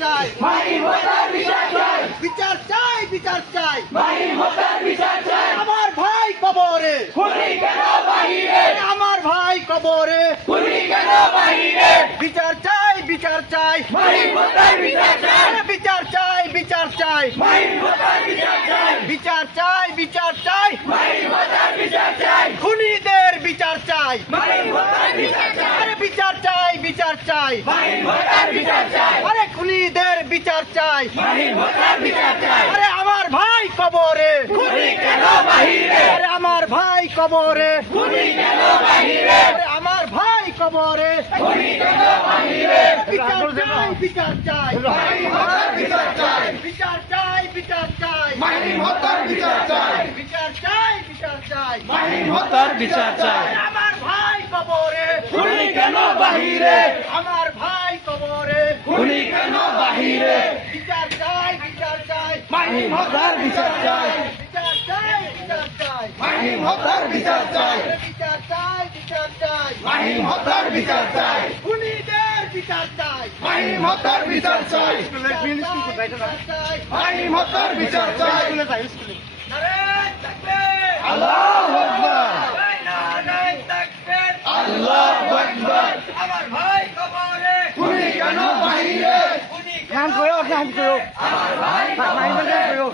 চাই, মাহিন হত্যার বিচার চাই, বিচার চাই, বিচার চাই। মাহিন হত্যার বিচার চাই। আমার ভাই কবরে, খুনি কেন বাহিরে, আমার ভাই কবরে, খুনি কেন বাহিরে, বিচার চাই, বিচার চাই, মাহিন হত্যার বিচার চাই, বিচার চাই, বিচার চাই, মাহিন হত্যার বিচার চাই, বিচার চাই, বিচার চাই, মাহিন হত্যার বিচার চাই, খুনিদের বিচার চাই, মাহিন হত্যার বিচার চাই, আরে বিচার চাই, বিচার চাই, মাহিন হত্যার বিচার চাই, আরে খুনিদের বিচার চাই, মাহিন হত্যার বিচার চাই। আরে আমার ভাই কবরে, খুনি কেন বাহিরে, আরে আমার ভাই কবরে, খুনি কেন বাহিরে, আরে আমার ভাই কবরে, খুনি কেন বাহিরে, বিচার চাই, বিচার চাই, মাহিন হত্যার বিচার চাই, বিচার চাই, বিচার চাই, মাহিন হত্যার বিচার চাই, বিচার চাই, বিচার চাই, মাহিন হত্যার বিচার চাই। আমার ভাই কবরে, খুনি কেন বাহিরে, আমার ভাই কবরে, খুনি কেন বাহিরে, বিচার চাই, বিচার চাই, মাহিন হত্যার বিচার চাই, বিচার চাই, বিচার চাই, মাহিন হত্যার বিচার চাই, বিচার চাই, বিচার চাই, মাহিন হত্যার বিচার চাই, খুনিদের বিচার চাই, মাহিন হত্যার বিচার চাই, বিচার চাই, মাহিন হত্যার বিচার চাই। নারায়ণ তাকবীর, আল্লাহু আকবার, নারায়ণ তাকবীর, আল্লাহু আকবার। আমার ভাই কবরে, খুনি কেন বাহিরে, খুনি ধ্যান করো, ধ্যান করো। আমার ভাই মাহিন ধ্যান করো।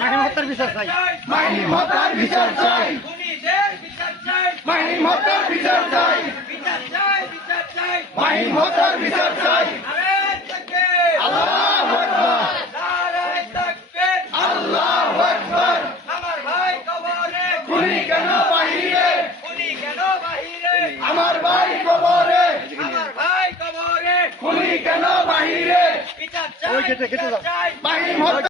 মাহিন হত্যার বিচার চাই। মাহিন হত্যার বিচার চাই, খুনিদের বিচার চাই, মাহিন হত্যার বিচার চাই, বিচার চাই, বিচার চাই, মাহিন হত্যার বিচার চাই। নারায়ণ তাকবীর, আল্লাহু আকবার, নারায়ণ তাকবীর, আল্লাহু আকবার। আমার ভাই কবরে, খুনি কেন বাহিরে, খুনি কেন বাহিরে, আমার ভাই কবরে, আমার ভাই কবরে, খুনি কেন বাহিরে, বিচার চাই, বিচার চাই, মাহিন হত্যা